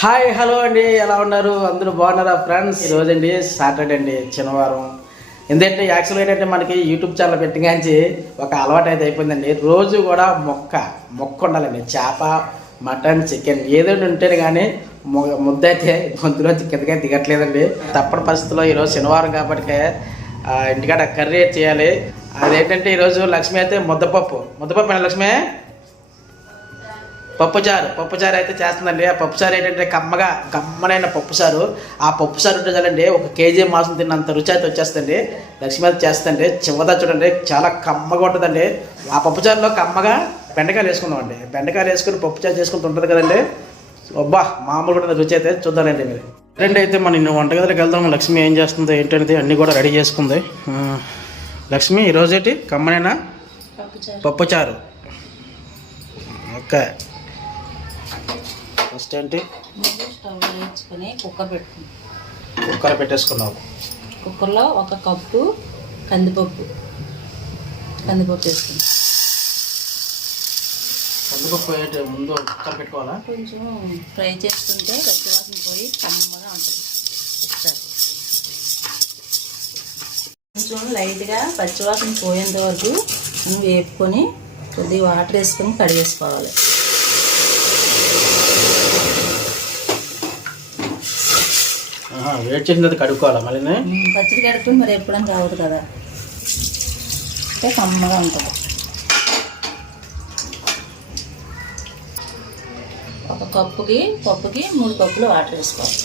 Hi hello అండి. ఎలా ఉన్నారు? అందరూ బాగున్నారా ఫ్రెండ్స్ ఈరోజు అండి సాటర్డే అండి శనివారం. ఎందుకంటే యాక్చువల్గా ఏంటంటే మనకి యూట్యూబ్ ఛానల్ పెట్టించి ఒక అలవాటు అయితే అయిపోయిందండి. రోజు కూడా మొక్క మొక్క ఉండాలండి. చేప మటన్ చికెన్ ఏదైనా ఉంటేనే కానీ ముద్ద అయితే గొంతులో చికెన్గా దిగట్లేదండి. తప్పని పరిస్థితుల్లో ఈరోజు శనివారం కాబట్టి ఇంటికాడ కర్రీ చేయాలి. అదేంటంటే ఈరోజు లక్ష్మి అయితే ముద్దపప్పు. ముద్దపప్పు ఏనా లక్ష్మి? పప్పుచారు. పప్పుచారు అయితే చేస్తుందండి. ఆ పప్పుచారు ఏంటంటే కమ్మగా కమ్మనైన పప్పుచారు. ఆ పప్పుచారు ఉంటే చాలండి ఒక కేజీ మాంసం తిన్నంత రుచి అయితే వచ్చేస్తుంది లక్ష్మీ అయితే చేస్తుందండి. చివదా చూడండి చాలా కమ్మగా ఉంటుందండి. ఆ పప్పుచారులో కమ్మగా బెండకాయలు వేసుకుందామండి. బెండకాయలు వేసుకుని పప్పుచారు చేసుకుంటూ ఉంటుంది కదండి. అబ్బా మామూలు ఉంటుంది రుచి అయితే చూద్దానండి మీరు. రెండు అయితే మన ఇన్ని వంటగదిలోకి వెళ్దాం. లక్ష్మి ఏం చేస్తుందో ఏంటనేది అన్నీ కూడా రెడీ చేసుకుంది. లక్ష్మి ఈరోజేటి కమ్మనైనా పప్పుచారు. పప్పుచారు. ఓకే. ఫస్ట్ ఏంటి? ముందు స్టవ్ వేయించుకొని కుక్కర్ పెట్టుకుంది. కుక్కర్ పెట్టేసుకున్నావు కుక్కర్లో ఒక కప్పు కందిపప్పు. కందిపప్పు వేసుకుంది. కందిపప్పు ఏంటి? ముందు కుక్కర్ పెట్టుకోవాలా? కొంచెం ఫ్రై చేసుకుంటే పచ్చివాసన పోయి కమ్మగా ఉంటుంది. కొంచెం లైట్గా పచ్చివాసన పోయేంత వరకు వేపుకొని కొద్దిగా వాటర్ వేసుకొని కడిగేసుకోవాలి. వేడి చేసిన తర్వాత కడుక్కోవాలా మళ్ళీ పచ్చడి కడుక్కుని మరి ఎప్పుడని రావద్దు కదా. అంటే కమ్మగా ఉంటుంది. ఒక కప్పుకి పప్పుకి మూడు కప్పులు వాటర్ వేసుకోవాలి.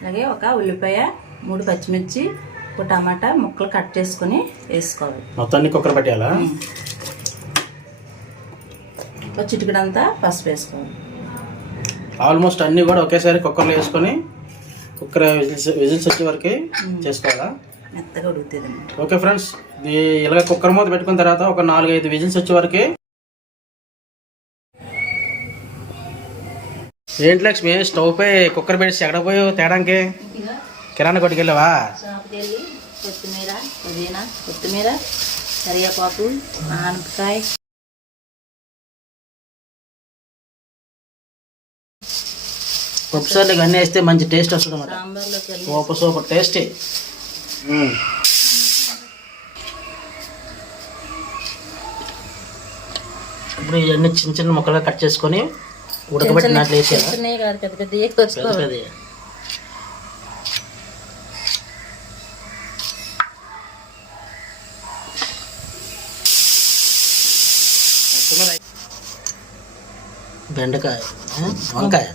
అలాగే ఒక ఉల్లిపాయ మూడు పచ్చిమిర్చి ఒక టమాటా ముక్కలు కట్ చేసుకొని వేసుకోవాలి. మొత్తాన్ని కుక్కర్ పెట్టేయాలా? ఒక చిటికడంతా పసుపు వేసుకోవాలి. ఆల్మోస్ట్ అన్నీ కూడా ఒకేసారి కుక్కర్లో వేసుకొని కుక్కర్ విజిల్స్ విజిల్స్ వచ్చే వరకు చేసుకోవాలా? మెత్తగా ఓకే ఫ్రెండ్స్ ఇలాగ కుక్కర్ మూత పెట్టుకున్న తర్వాత ఒక నాలుగు ఐదు విజిల్స్ వచ్చే వరకు ఏంటి లక్ష్మి స్టవ్ పై కుక్కర్ పెట్టి ఎక్కడ పోయి తేడానికి? కిరాణా కొట్టుకు వెళ్ళావా? షాప్కి వెళ్ళి కొత్తిమీర పుదీనా కొత్తిమీర కరివేపాకు ఆనపకాయ పప్పుసార్లు ఇవన్నీ వేస్తే మంచి టేస్ట్ వస్తుంది అన్నమాట. సూపర్ సూపర్ టేస్టీ ఇప్పుడు ఇవన్నీ చిన్న చిన్న ముక్కలుగా కట్ చేసుకొని పెద్ద వేసుకోవాలి పెద్దది బెండకాయ ఆ? వంకాయ.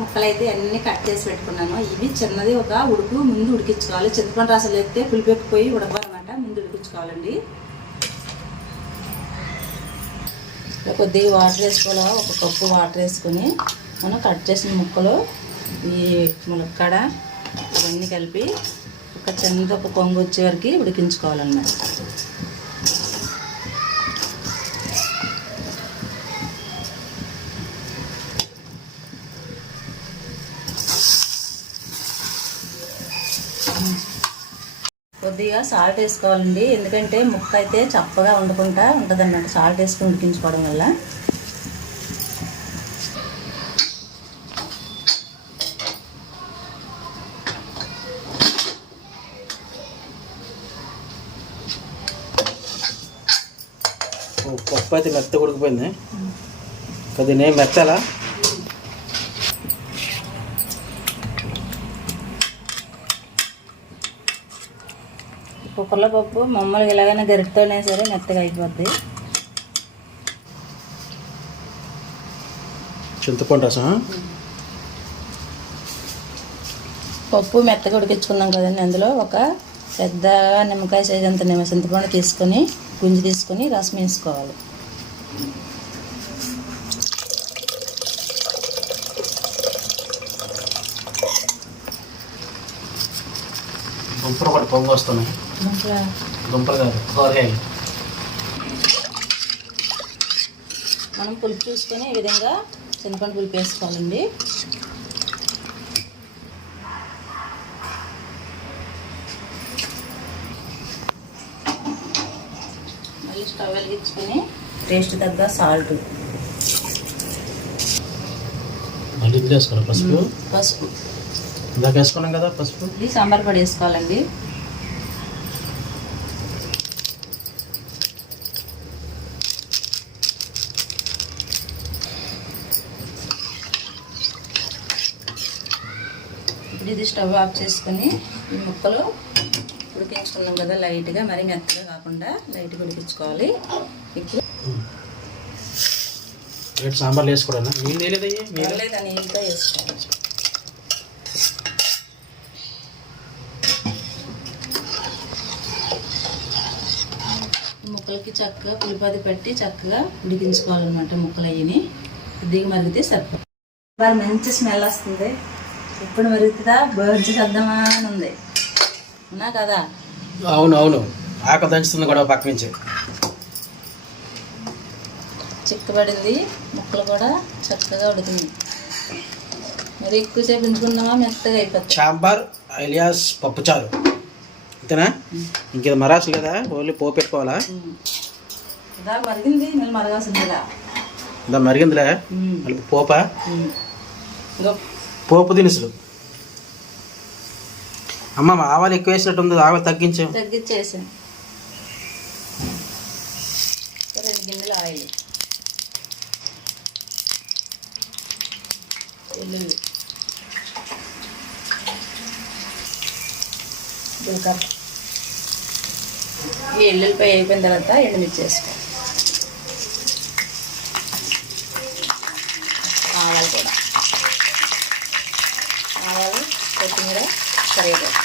ముక్కలు అయితే అన్ని కట్ చేసి పెట్టుకున్నాను. ఇవి చిన్నది ఒక ఉడుకు ముందు ఉడికించుకోవాలి. చింతపండు రసాలు వేస్తే పులిపెక్కిపోయి ఉడకనమాట ముందు ఉడికించుకోవాలండి. కొద్దిగా వాటర్ వేసుకోవాలా? ఒక కప్పు వాటర్ వేసుకొని మనం కట్ చేసిన ముక్కలు ఈ ములక్కడ ఇవన్నీ కలిపి ఒక చిన్నది ఒక కొంగు వచ్చే వరకు ఉడికించుకోవాలన్నమాట. కొద్దిగా సాల్ట్ వేసుకోవాలండి. ఎందుకంటే ముక్క అయితే చప్పగా వండుకుంటా ఉంటుంది అన్నమాట సాల్ట్ వేసుకొని ఉడికించుకోవడం వల్ల. ఓ, పప్పు అయితే మెత్త ఉడికిపోయింది. కొద్ది మెత్తలా? కుక్కర్లో పప్పు మామూలుగా ఎలాగైనా గరిటతోనే సరే మెత్తగా అయిపోద్ది. చింతపండు రసం పప్పు మెత్తగా ఉడికించుకున్నాం కదండి అందులో ఒక పెద్ద నిమ్మకాయ సైజ్ అంత నిమ్మ చింతపండు తీసుకొని గుంజి తీసుకొని రసం వేసుకోవాలి. పొంగు వస్తున్నాయి దుంపలు కాదు కూరగాయలు. మనం పులుపు చూసుకొని ఈ విధంగా చింతపండు పులుపు వేసుకోవాలండి. మళ్ళీ స్టవ్ వెలిగించుకొని టేస్ట్ తగ్గ సాల్ట్. మళ్ళీ పసుపు? పసుపు. ఇందాక వేసుకున్నాం కదా పసుపు? సాంబార్ పొడి వేసుకోవాలండి. స్టవ్ ఆఫ్ చేసుకొని ఈ ముక్కలు ఉడికించుకున్నాం కదా లైట్గా. మరి మెత్తగా కాకుండా లైట్గా ఉడికించుకోవాలి. ఇప్పుడు రేపు సాంబార్లు వేసుకోవడం నీళ్ళతో వేసుకోవాలి. ముక్కలకి చక్కగా పులిపాది పెట్టి చక్కగా ఉడికించుకోవాలన్నమాట ముక్కలు అయ్యి దిగి మరిగితే సరిపోతుంది. మంచి స్మెల్ వస్తుంది. ఇప్పుడు మరుగుతుందా? బర్డ్స్ శబ్దమా అని ఉంది. ఉన్నా కదా? అవును అవును. ఆక దంచుతుంది కూడా పక్క నుంచి. చిక్కబడింది. ముక్కలు కూడా చక్కగా ఉడికింది మరి ఎక్కువసేపు ఉంచుకుందామా? మెత్తగా అయిపోతుంది సాంబార్ ఐలియాస్ పప్పుచారు అంతేనా? ఇంకేదో మరాసు లేదా ఓన్లీ పోపు పెట్టుకోవాలా? ఇదా మరిగింది మళ్ళీ మరగాల్సింది ఇలా దా మరిగిందిలే మళ్ళీ పోపా? ఇంకో పోపు దినుసులు. అమ్మ ఆవాలు ఎక్కువ వేసినట్టు వేసినట్టుంది ఆవాలు తగ్గించాం. తగ్గించేసాను. రెండు గిన్నెలు ఆయిల్. వెల్లుల్లి. జీలకర్ర. ఈ ఎల్లుల్లిపాయ అయిపోయిన తర్వాత ఎండుమిర్చి వేసుకో ఆవాలు కూడా ఆవాలు కొత్తిమీర కరివేపాకు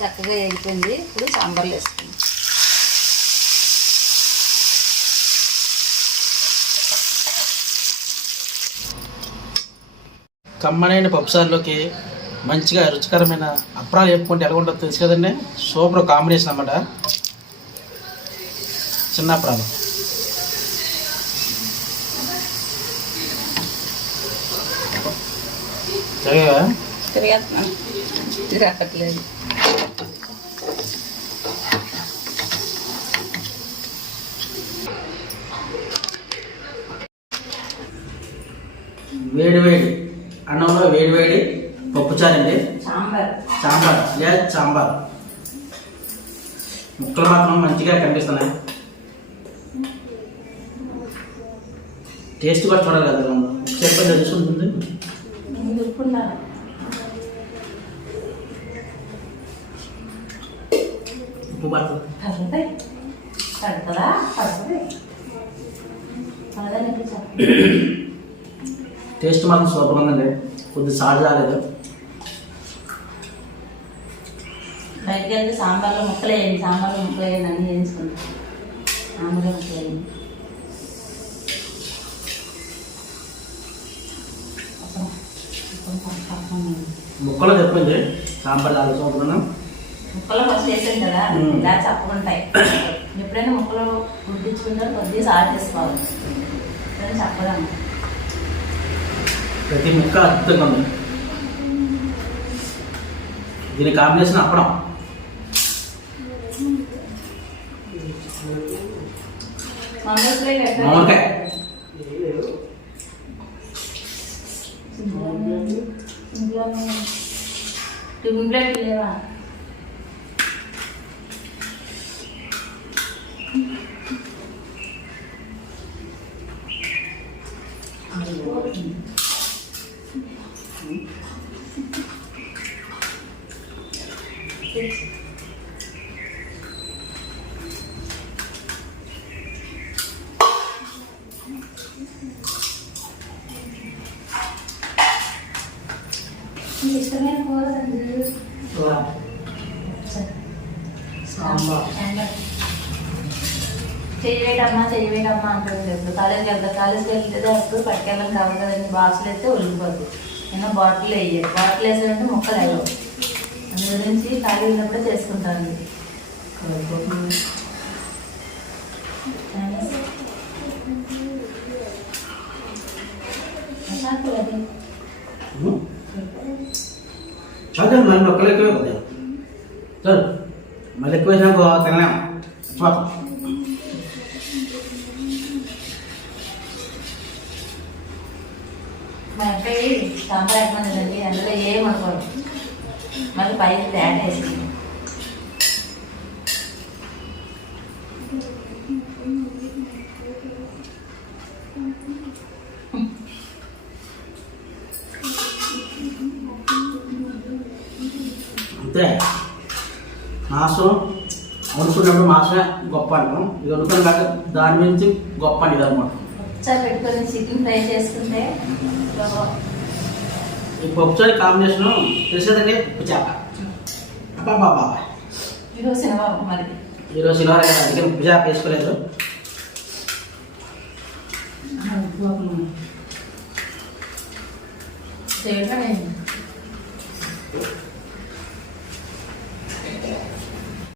చక్కగా ఎగిపోయింది ఇప్పుడు సాంబార్లు వేసుకుంది. కమ్మనైన పప్పుసారులోకి మంచిగా రుచికరమైన అప్రాలు చెప్పుకుంటే ఎలా ఉంటుందో తెలుసు కదండి. సూపర్ కాంబినేషన్ అన్నమాట. చిన్న అప్రాలు. సరేగా తిరిగేస్తున్నాను. తిరగట్లేదు వేడి వేడి అన్నంలో వేడి వేడి పప్పుచారు అండి సాంబార్. సాంబార్. లేదు సాంబార్. ముక్కలు మాత్రం మంచిగా కనిపిస్తున్నాయి. టేస్ట్ కూడా చూడాలి కదా ఒకసారి తెలుసుకుంటుంది. పడుతుంది పడుతుంది పడుతుందా పడదని టేస్ట్ మాత్రం సూపర్ ఉందండి. కొద్ది సాల్ట్ రాలేదు బయటికి వెళ్తే సాంబార్లో ముక్కలు వేయండి. సాంబార్లో ముక్కలు వేయండి. అన్నీ వేయించుకుంటాం సాంబార్లో ముక్కలు వేయండి. ముక్కలో చెప్పింది సాంబార్ సూపర్ ఉన్నాం ముక్కలు ఫస్ట్ వేసాం కదా. ఇలా చప్పుకుంటాయి. ఎప్పుడైనా ముక్కలు ఉడికించుకుంటారు కొద్దిగా సాల్ట్ వేసుకోవాలి. కానీ చెప్పదాము ప్రతి ముక్క అద్భుతంగా ఉంది. దీని కాంబినేషన్ అప్పడం. మామిడికాయ. 이거는 등백 필레와 Thank you. చేయవేటమ్మా చేయవేటమ్మా అంటుంది ఎప్పుడు. కాలేజ్కి వెళ్తా కాలేజ్కి వెళ్తే అప్పుడు పట్టుకెళ్ళాలి కావాలి కదండి బాక్సులు అయితే ఒలిగిపోద్ది. నేను బాటిల్ వేయాలి బాటిల్ వేసానంటే మొక్కలు అయ్యవు అందు గురించి ఖాళీ ఉన్నప్పుడే చేసుకుంటాను. ఇది మళ్ళీ ఒక్కలు ఎక్కువే మళ్ళీ ఎక్కువ తినలేము మా అక్కయ్య సాంబార్ ఎక్కమందండి అందులో ఏమనుకోండి మళ్ళీ పైకి తేట వేసింది. అంతే. మాసం వండుకున్నప్పుడు మాసమే గొప్ప అంటాం. ఇది వండుకున్న దాని నుంచి గొప్ప అని ఇది అనమాట ఒకసారి పెట్టుకొని చికెన్ ఫ్రై చేసుకుంటే. ఈ పప్పుచారి కాంబినేషన్ తెలిసేదండి ఉప్పు చేప. బాబా ఇదిగో సినిమా మరి. ఈరోజు శనివారం కదా అందుకే ఉప్పు చేప వేసుకోలేదు. చేయటం